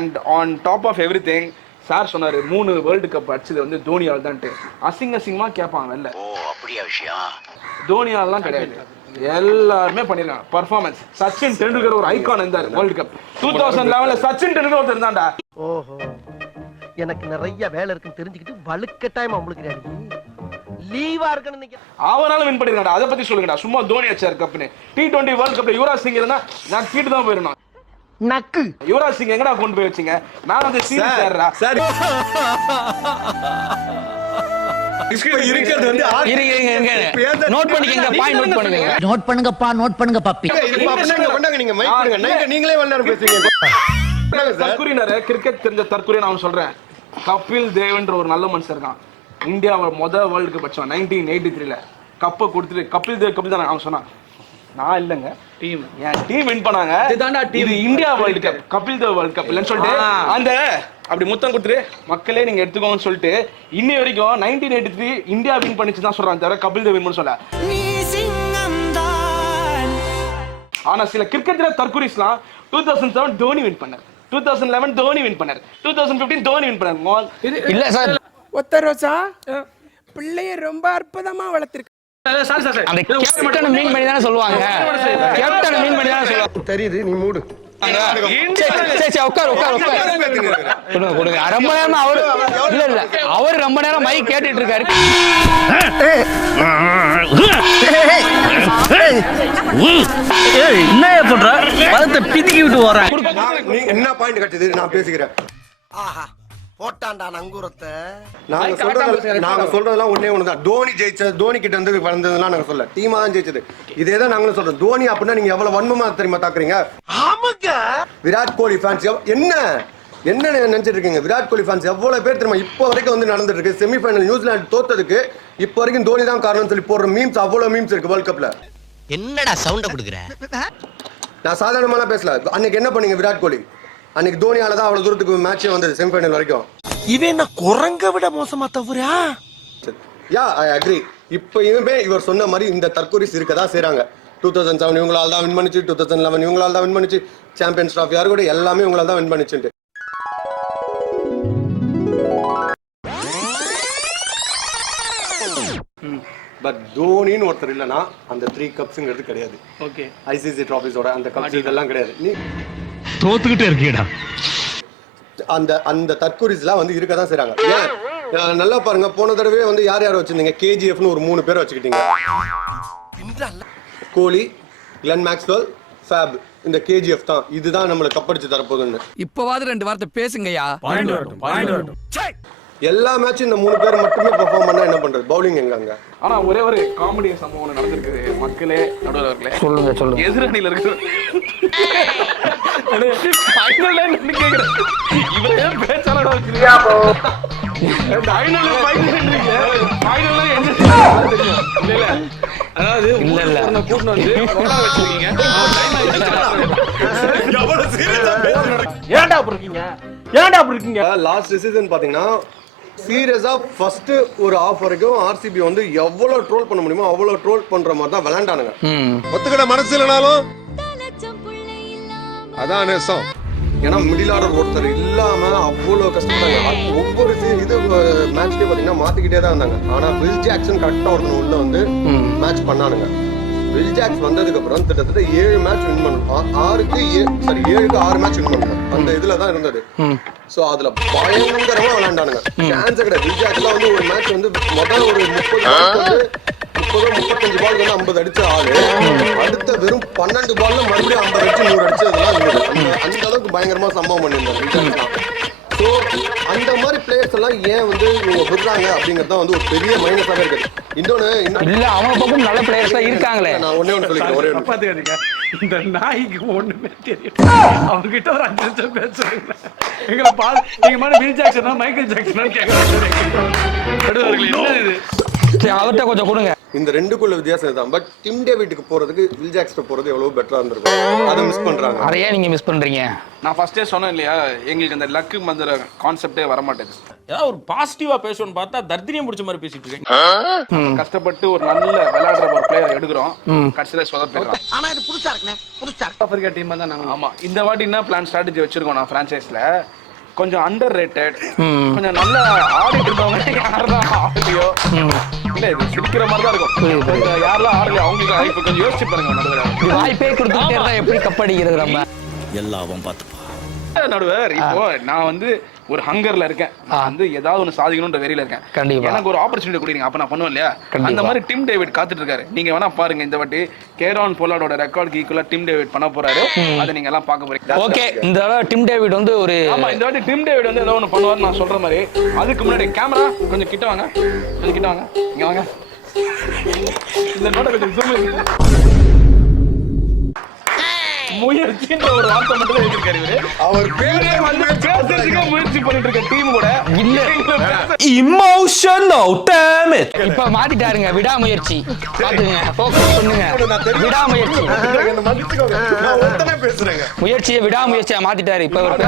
And on top of everything sir சொன்னார் 3 world cup அடிச்சது வந்து தோனியால் தான்ட்டு அசிங்கமாக கேட்பாங்க இல்லை. ஓ அப்படியா விஷயம்? தோனியாலாம் கிடையாது, எல்லாருமே பண்ணிருக்காங்க பர்ஃபார்மன்ஸ். சச்சின் டெண்டுல்கர் ஒரு ஐகான் இருந்தார் வேர்ல்டு கப் 2011 சச்சின் டெண்டுல்கர் ஒருத்தர் இருந்தான்டா. ஓஹோ, எனக்கு நிறைய வேலை இருக்குன்னு தெரிஞ்சுக்கிட்டு வலுக்கட்டாயமா உங்களுக்கு லீவா இருக்குன்னு அவனால வின் பண்ணிருக்காடா. அதை பத்தி சொல்லுங்கடா. சும்மா தோனி அடிச்சார் கப்னு. T20 வேர்ல்டு கப்ல யுவராஜ் சிங் இருந்தா நான் கீட்டு தான் போயிடணும். நக்கு யுவராஜ் சிங் எங்கடா கொண்டு போய் வச்சீங்க? நான் வந்து சீரியஸ் ஏறா சார் இருக்கிறது வந்து நோட் பண்ணிக்கங்க, பாயிண்ட் நோட் பண்ணுங்க. நோட் பண்ணுங்கப்பா, நோட் பண்ணுங்க பப்பி. நீங்க மைக் கொடுங்க. நீங்களே வந்தாரு பேசுறீங்க. தற்குறியினர் கிரிக்கெட் தெரிஞ்ச தற்குறியை நான் சொல்றேன். கபில் தேவ்ன்ற ஒரு நல்ல மனுஷன் இருக்கான். இந்தியாவை வேர்ல்டு கப் வச்சான் 1983ல. கப்பை கொடுத்துட்டு கபில் தேவ் தான் அவன் சொன்னான். நான் இல்லைங்க, டீம் என் டீம் வின் பண்ணாங்க. இது India world cup, Kapil Dev world cup இல்லைன்னு சொல்லிட்டு அந்த அப்படி முத்தம் கொடுத்துட்டு மக்களே நீங்க எடுத்துக்கோங்கன்னு சொல்லிட்டு இன்னி வரைக்கும் 1983 இந்தியா வின் பண்ணிச்சு தான் சொல்றாங்க, தவிர கபில் தேவ் வின் பண்ண சொல்ல. ஆனா சில கிரிக்கெட்ல தற்குறிஸ்லாம் 2007 தோனி வின் பண்ணார், 2011 தோனி வின் பண்ணார், 2015 தோனி வின் பண்ணார். இல்ல சார், ஒத்த ரோசா பிள்ளைய ரொம்ப அற்புதமா வளர்த்திருக்க. அந்த கேப்டனை மீன் பண்ணி தானே சொல்லுவாங்க. கேப்டனை மீன் பண்ணி தானே சொல்லுவாங்க. தெரியுது, நீ மூடு. உட்காரு கொடுங்க. ரொம்ப நேரம் அவரு இல்ல அவரு ரொம்ப நேரம் மைக் கேட்டுட்டு இருக்காரு. என்ன பண்ற? பழத்தை பிதிக்கி விட்டு வர்றேன். நீங்க என்ன பாயிண்ட் கட்டுது நான் பேசிக்கிறேன். ஆஹா, போட்டான்டா நங்கூரத்தை. நாங்க சொல்றதெல்லாம் ஒண்ணே ஒண்ணுதான். தோனி ஜெயிச்சது, தோனி கிட்ட இருந்து வந்ததுலாம் நாங்க சொல்ல, டீமா தான் ஜெயிச்சது. இதே தான் நாங்களும் சொல்றோம். தோனி அப்படின்னா நீங்க எவ்வளவு வன்மமா தெரியுமா தாக்குறீங்க? விராட் கோலி ஃபேன்ஸ் என்ன நினைச்சிட்டு இருக்கீங்க? விராட் கோலி ஃபேன்ஸ் எவ்வளவு பேர் தெரியுமா இப்போ வரைக்கும் வந்து நடந்துட்டு இருக்கு. செமிஃபைனல் நியூசிலாந்து தோத்ததுக்கு இப்போ வரைக்கும் தோனி தான் காரணம் சொல்லி போடுற மீம்ஸ் அவ்வளவு மீம்ஸ் இருக்கு வேர்ல்ட் கப்ல. என்னடா சவுண்ட குடுக்குற? நான் சாதாரணமா பேசல. அன்னைக்கு என்ன பண்ணீங்க? விராட் கோலி அன்னைக்கு தோனியால தான் அவ்வளவு தூரத்துக்கு மேட்சே வந்தது செமிஃபைனல் வரைக்கும். இவன் என்ன குரங்க விட மோசமா தவறா? யா, ஐ அக்ரி. இப்பயுமே இவர் சொன்ன மாதிரி இந்த தற்கொலைஸ் இருக்கதா செய்றாங்க. 2007 இவங்களால தான் வின் பண்ணிச்சு, 2011 இவங்களால தான் வின் பண்ணிச்சு, சாம்பியன்ஸ் ட்ராஃபி யாரு கூட எல்லாமே இவங்களால தான் வின் பண்ணிச்சுட்டு. பட் தோனின்னு ஒருத்தர் இல்லைன்னா அந்த 3 கப்ஸ்ங்கிறது கிடையாது. ஓகே, ஐசிசி ட்ராஃபிஸோட அந்த கப்ஸ் இதெல்லாம் கிடையாது. நீ தோத்துக்கிட்டே இருக்கீடா. அந்த தற்கொலைஸ்லாம் வந்து இருக்க தான் செய்றாங்க. ஏன் நல்லா பாருங்க, போன தடவை வந்து யார் வச்சிருந்தீங்க? கேஜிஎஃப்னு ஒரு 3 பேரை வச்சுக்கிட்டீங்க. கோலி, கிளென் மேக்ஸ்வெல், ஃபேப். இந்த கேஜிஎஃப் தான் இதுதான் நம்மள கப்படிச்சு தரப்போகுதுன்னு. இப்பவாது 2 வார்த்தை பேசுங்கயா. எல்லா மேட்சும் இந்த 3 பேர் மட்டுமே பெர்ஃபார்ம் பண்ணா என்ன பண்றது? பவுலிங் எங்க? ஆனா ஒரே ஒரு காமெடி சம்பவம் நடந்திருக்குது. மக்களே, நடுவர்களே, சொல்லுங்க. எதிரணியில இருக்கு ஃபைனல்ல நின்னு கேக்குறேன். இவரே பேச்சாளர வச்சிருக்கியா போ? ஃபைனல்ல ஃபைனல்ன்றீங்க. ஃபைனல்ல என்ன தெரியும்? இல்ல அதாவது இல்ல கூட்டம் வந்து கொண்டா வச்சிருக்கீங்க. எவ்வளவு சீரியஸா பேசுறீங்க? ஏன்டா அப்படி இருக்கீங்க? லாஸ்ட் சீசன் பாத்தீங்கன்னா சீரியஸா ஃபர்ஸ்ட் ஒரு ஆஃப் வரைக்கும் ஆர்சிபி வந்து எவ்வளவு ட்ரோல் பண்ண முடியுமோ அவ்வளவு ட்ரோல் பண்ற மாதிரி தான் விளையாண்டானுங்க. ஒத்துக்கிட மனசு இல்லனாலும் அதான் நேசம். ஏன்னா மிடில் ஆர்டர் ஒருத்தர் இல்லாம அவ்வளவு கஷ்டப்பட்டாங்க. ஒவ்வொரு இது மேட்ச்லயே பாத்தீங்கன்னா மாத்திக்கிட்டே தான் இருந்தாங்க. ஆனா வில் ஜாக்சன் கரெக்டா ஒருத்தர் உள்ள வந்து மேட்ச் பண்ணானுங்க. வில் ஜாக்ஸ் வந்ததுக்கு அப்புறம் கிட்டத்தட்ட 7 மேட்ச் வின் பண்ணணும். 7க்கு 6 மேட்ச் வின் பண்ணணும். அந்த இதுல தான் இருந்தது. சோ அதுல பயங்கரமா விளையாண்டானுங்க. சான்ஸ் கிடையாது. வில் ஜாக்ஸ்லாம் வந்து ஒரு மேட்ச் வந்து முதல்ல ஒரு 35 பால் வந்து 50 அடிச்ச ஆளு அடுத்த வெறும் 12 பால்ல மறுபடியும் 50 அடிச்சு 100 அடிச்சு அதெல்லாம் இருந்தது. அந்த அளவுக்கு பயங்கரமா சம்பவம் பண்ணியிருந்தாங்க. ஸோ அந்த மாதிரி பிளேயர்ஸ் எல்லாம் ஏன் வந்து இவங்க விடுறாங்க அப்படிங்கிறது தான் வந்து ஒரு பெரிய மைனஸாவே இருக்குது. இன்னொன்னு இல்ல, அவங்க பக்கம் நல்ல பிளேயர்ஸ் தான் இருக்காங்களே. நான் ஒண்ணே ஒன்று சொல்லிக்கிறேன். ஒரே ஒன்று பாத்துக்காதீங்க. இந்த நாய்க்கு ஒண்ணுமே தெரியும். அவங்க கிட்ட ஒரு 5 நிமிஷம் பேசுறீங்க. எங்களை நீங்க மாதிரி வில் ஜாக்சனா மைக்கேல் ஜாக்சனா கேட்கறாங்க. அவர்கிட்ட கொஞ்சம் கொடுங்க. இந்த ரெண்டுக்குள்ள வித்தியாசம் தான். பட் டிம் டேவிட்டுக்கு போறதுக்கு வில் ஜாக்ஸ்ட போறது எவ்வளவு பெட்டரா இருந்திருக்கும். அதை மிஸ் பண்றாங்க. அதையே நீங்க மிஸ் பண்றீங்க. நான் ஃபர்ஸ்டே சொன்னேன் இல்லையா, எங்களுக்கு அந்த லக்கு மந்திர கான்செப்டே வர மாட்டேங்குது. ஏதாவது ஒரு பாசிட்டிவா பேசணும்னு பார்த்தா தர்தினியம் முடிச்ச மாதிரி பேசிட்டு இருக்கேன். கஷ்டப்பட்டு ஒரு நல்ல விளையாடுற ஒரு பிளேயர் எடுக்கிறோம் கடைசியில சொதப்பிடுறோம். ஆனா இது புதுசா இருக்குண்ணே, புதுசா இருக்கு. ஆப்பிரிக்கா டீம் தான் நாங்க. ஆமா இந்த வாட்டி என்ன பிளான் ஸ்ட்ராட்டஜி வச்சிருக்கோம் நான் பிரான்சைஸ்ல கொஞ்சம் அண்டர் ரேட்டட் கொஞ்சம் நல்லா ஆடிட்டு இருந்தவங்க யாரெல்லாம் ஆடலையோ இல்ல இது சிரிக்கிற மாதிரி தான் இருக்கும் கொஞ்சம் யாரெல்லாம் ஆடலையோ அவங்களுக்கு இப்ப கொஞ்சம் யோசிச்சு பாருங்க நடுவர் வாய்ப்பே கொடுத்துட்டே இருந்தா எப்படி கப்படிக்கிறது நம்ம எல்லாவும் பார்த்துப்பா. நடுவர் இப்போ நான் வந்து ஒரு ஹங்கர்ல இருக்கேன் நான் வந்து ஏதாவது ஒன்று சாதிக்கணும்ன்ற வெறியில இருக்கேன் கண்டிப்பா. எனக்கு ஒரு ஆப்பர்ச்சுனிட்டி கொடுங்க அப்ப நான் பண்ணுவேன் இல்லையா அந்த மாதிரி டிம் டேவிட் காத்துட்டு இருக்காரு நீங்க வேணா பாருங்க இந்த வாட்டி கேரான் போலார்டோட ரெக்கார்டுக்கு ஈக்குவலா டிம் டேவிட் பண்ண போறாரு அதை நீங்க எல்லாம் பார்க்க போறீங்க. ஓகே இந்த தடவை டிம் டேவிட் வந்து ஒரு ஆமா இந்த வாட்டி டிம் டேவிட் வந்து ஏதோ ஒன்று பண்ணுவாரு நான் சொல்ற மாதிரி அதுக்கு முன்னாடி கேமரா கொஞ்சம் கிட்ட வாங்க கொஞ்சம் கிட்ட வாங்க இங்க வாங்க இந்த நோட்ட கொஞ்சம் zoom முயற்சின்ற ஒரு வார்த்தை மட்டும் தான் எழுதிருக்காரு இவரு அவர் இவரே வந்து பேசுறதுக்கு முயற்சி பண்ணிட்டு இருக்க டீம் கூட இல்ல இமோஷனல் டேம் இட். இப்ப மாத்திட்டாருங்க விடாமுயற்சி பாத்துங்க ஃபோக்கஸ் பண்ணுங்க விடாமுயற்சி என்ன மன்னிச்சுக்கோங்க நான் ஒருத்தனே பேசுறேங்க. முயற்சியை விடாமுயற்சியா மாத்திட்டாரு இப்ப அவர்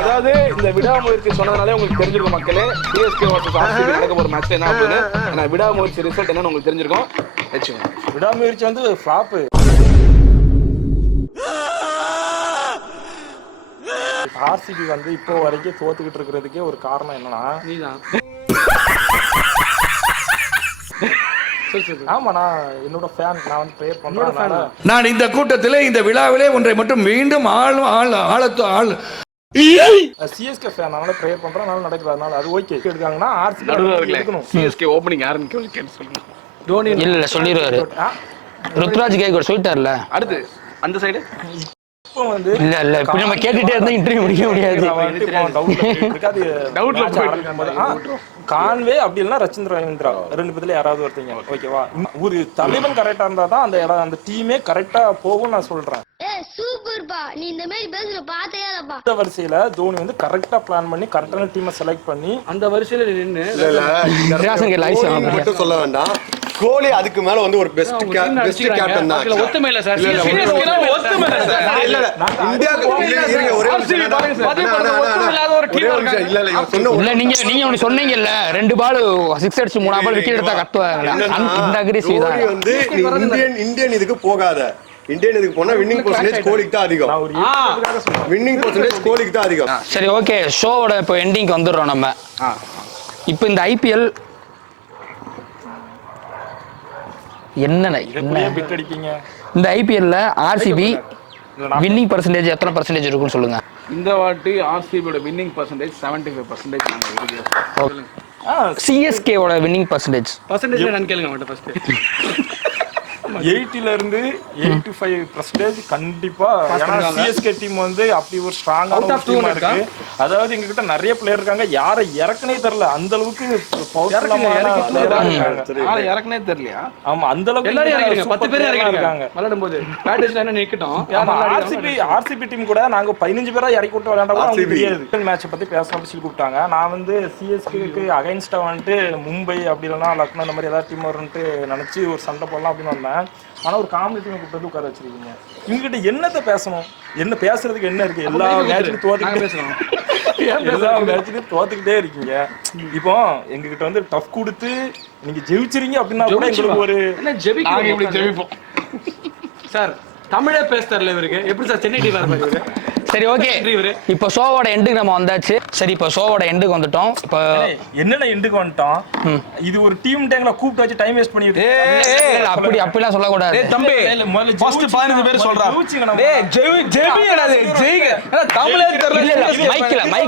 அதாவது இந்த விடாமுயற்சி சொன்னதுனாலே உங்களுக்கு தெரிஞ்சிருக்கும் மக்களே சிஎஸ்கே வர்சஸ் ஆர்சிபி நடக்க போற மேட்ச் என்ன ஆகுது ஆனா விடாமுயற்சி ரிசல்ட் என்னன்னு உங்களுக்கு தெரிஞ்சிருக்கும் வெச்சுங்க. விடாமுயற்சி வந்து ஃப்ளாப். ஆர்சிபி வந்து இப்போ வரைக்கும் தோத்துக்கிட்டு இருக்கிறதுக்கே ஒரு காரணம் என்னன்னா நீதான் ஆமா நான் என்னோட ஃபேன் நான் வந்து ப்ரேயர் பண்றேன். நான் இந்த கூட்டத்திலே இந்த விழாவிலே ஒன்றை மட்டும் மீண்டும் சிஎஸ்கே ஃபேன் அதனால ப்ரேயர் பண்றேன் அதனால நடக்குது அதனால அது ஓகே எடுக்காங்கன்னா ஆர்சிபி நடுவர்களே எடுக்கணும். சிஎஸ்கே ஓபனிங் யாருன்னு கேள்வி சொல்லுங்க. தோனி இல்ல சொல்லிடுவாரு ருத்ராஜ் கேக்வாட் சொல்லிட்டார்ல அடுத்து அந்த சைடு இப்போ வந்து இல்ல இப்ப நம்ம கேட்டுட்டே இருந்தா இன்டர்வியூ முடிக்க முடியாது. கான்வே அப்படி இல்லைன்னா ரச்சிந்திர ரவீந்திரா ரெண்டு பேர்ல யாராவது ஒருத்தங்க ஓகேவா. ஒரு தலைவன் கரெக்டா இருந்தா தான் அந்த இடம் அந்த டீமே கரெக்டா போகும் நான் சொல்றேன். சூப்பர்பா நீ இந்த மாதிரி பேசுற பாத்தையாதப்பா. இந்த வரிசையில தோனி வந்து கரெக்டா பிளான் பண்ணி கரெக்டான டீமை செலக்ட் பண்ணி அந்த வரிசையில நின்னு மட்டும் சொல்ல வேண்டாம் கோலி அதுக்கு மேல வந்து ஒரு பெஸ்ட் கேப்டன் தான். ஒத்துமை இல்ல சார் ஒத்துமை இல்ல சார் இல்ல இல்ல நீங்க ஒன்னு சொன்னீங்கல்ல 2 பால் 6 அடிச்சு 3 பால் விக்கெட் எடுத்தா கத்துவாங்க இந்த அக்ரெசிவ் தான் வந்து இந்தியன் இதுக்கு போகாத இந்தியன் இதுக்கு போனா வின்னிங் பெர்சன்டேஜ் கோலிக்கு தான் அதிகம். வின்னிங் பெர்சன்டேஜ் கோலிக்கு தான் அதிகம். சரி ஓகே ஷோவோட இப்போ எண்டிங் வந்துடுறோம் நம்ம. இப்போ இந்த ஐபிஎல் என்ன பிட் அடிப்பீங்க இந்த ஐபிஎல்ல ஆர்சிபி வின்னிங் பர்சன்டேஜ் எத்தனை பர்சன்டேஜ் இருக்குன்னு சொல்லுங்க. இந்த வாட்டி ஆர்சிபியோட வின்னிங் பர்சன்டேஜ் 75% நாங்க இருக்கு. சிஎஸ்கேவோட வின்னிங் பர்சன்டேஜ் என்னன்னு கேளுங்க மட்டும் ஃபர்ஸ்ட். 80ல இருந்து 85% கண்டிப்பா. சிஎஸ்கே டீம் வந்து அப்படி ஒரு ஸ்ட்ராங்கான டீமா இருக்கு. அதாவது எங்க கிட்ட நிறைய பிளேயர் இருக்காங்க யாரை இறக்குனே தெரியல அந்த அளவுக்கு இறக்குனே தெரியலையா. ஆமா அந்த அளவுக்கு எல்லாரும் 10 பேர் இறக்கிட்டாங்க விளையாடும் போது பேட்டர்ஸ்ல என்ன நிக்கட்டும். ஆர்சிபி டீம் கூட நாங்க 15 பேரா இறக்கி விட்டு விளையாண்டா கூட அவங்களுக்கு தெரியாது. மேட்சை பத்தி பேசணும் சொல்லி கூப்பிட்டாங்க. நான் வந்து சிஎஸ்கேக்கு அகைன்ஸ்டா வந்துட்டு மும்பை அப்படி இல்லைன்னா லக்னோ அந்த மாதிரி ஏதாவது டீம் வரும்ட்டு நினைச்சு ஒரு சண்டை போடலாம் அப்படின்னு வந்தேன். ஆனா ஒரு காமெடி டீம் கூப்பிட்டு உட்கார வச்சிருக்கீங்க. இவங்ககிட்ட என்னத்தை பேசணும் என்ன பேசுறதுக்கு என்ன இருக்கு. எல்லா மேட்ச்லயும் தோத்துக்கிட்டே இருக்கீங்க. இப்போ எங்ககிட்ட வந்து டஃப் கொடுத்து நீங்க ஜெயிச்சிருங்க அப்படின்னா கூட எங்களுக்கு ஒரு ஜெயிப்போம் சார் தமிழே பேச தெரியல இவருக்கு எப்படி சார் சென்னை டீம் வர. சரி ஓகே இப்போ ஷோவோட எண்டுக்கு நம்ம வந்தாச்சு. சரி இப்போ ஷோவோட எண்டுக்கு வந்துட்டோம். இப்போ என்னென்ன எண்டுக்கு வந்துட்டோம். இது ஒரு டீம் டேங்ல கூப்பிட்டு வச்சு டைம் வேஸ்ட் பண்ணிட்டு அப்படிலாம் சொல்லக்கூடாது தம்பி. ஃபர்ஸ்ட் 15 பேர் சொல்றா. டேய் ஜெயிங்க ஜெயிங்க தமிழே தெரியல. மைக்ல நான்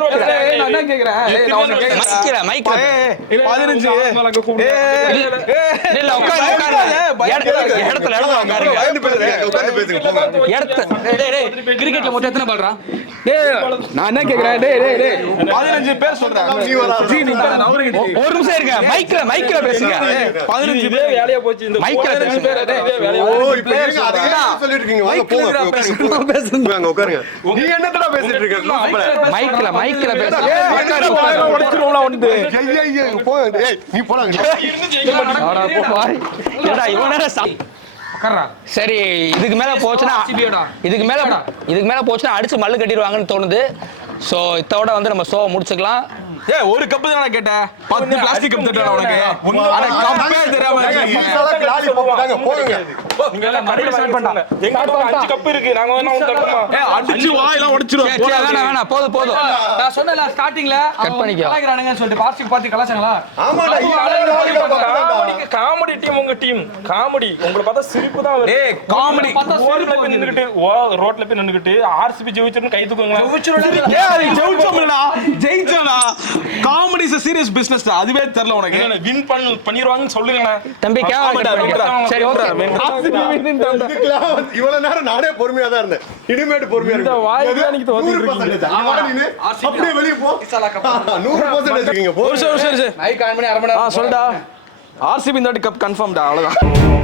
என்ன கேக்குறேன். மைக்ல 15 இல்ல உட்காருங்க இடத்துல கிரிக்கெட்ல மொத்தம் எத்தனை பால்றா. நான் என்ன கேக்குறேன். டேய் 15 பேர் சொல்றேன். ஒரு நிமிஷம் இருங்க. மைக்ல பேசுங்க. 15 பேர் வேலையா போச்சு. இந்த மைக்ல பேசுங்க. ஓ இப்போ நீங்க அதுக்கு சொல்லிட்டு இருக்கீங்க. வாங்க போங்க பேசுங்க. வாங்க உட்காருங்க. நீ என்னடா பேசிட்டு இருக்க. மைக்ல பேசுங்க. உடைச்சிரோம்ல வந்து. ஐயா போ. ஏய் நீ போறாங்க. ஆடா போ பாய். ஏடா இவனே சரி இதுக்கு மேல போச்சுன்னா அடிச்சு மல்லு கட்டிடுவாங்கன்னு தோணுது. ஸோ இதோட வந்து நம்ம ஷோ முடிச்சுக்கலாம். ஏய் ஒரு கப் தான கேட்டேன் 10 பிளாஸ்டிக் கப் தட்டடா உனக்கு அட கப்பே தெரியாம லாலி போட்டாங்க போங்க நீங்க எல்லாம் கடையில ஸ்டார்ட் பண்ணாங்க எங்க 5 கப் இருக்கு நாங்க வேணா உங்களுக்கு தரணுமா ஏய் அடிச்சு வாயில உடைச்சிரும் வேணாம் போதும் நான் சொன்னல ஸ்டார்டிங்ல கட் பண்ணிக்கோ கலாய்க்கறானுங்கன்னு சொல்லிட்டு பார்ட்டி பார்த்து கலாச்சாங்களா ஆமாடா காமெடி டீம் உங்க டீம் காமெடி உங்களை பார்த்தா சிரிப்பு தான் வருது. ஏய் காமெடி ரோட்ல போய் நின்னுக்கிட்டு ரோட்ல போய் நின்னுக்கிட்டு ஆர்சிபி ஜெயிச்சிருன்னு கை தூக்குங்களா ஏய் அது ஜெயிச்சோம்லடா ஜெயிச்சோம்டா comedy is a serious business டா அதுவே தெரியல உனக்கு வின் பண்ணிடுவாங்கன்னு சொல்லுங்கண்ணா தம்பி சரி ஓகே இவ்வளவு நேரம் நானே பொறுமையா தான் இருந்தேன் இனிமேட்டு பொறுமையா இந்த வாய்க்கு தான் நீங்க தோத்திட்டு இருக்கீங்க அப்படியே வெளிய போ 100% இருக்கீங்க போ சரி நைட் 1 மணி அரை மணி சொல்லுடா ஆர்சிபி இந்த வாட்டி கப் கன்ஃபார்ம்டா அவ்வளவுதான்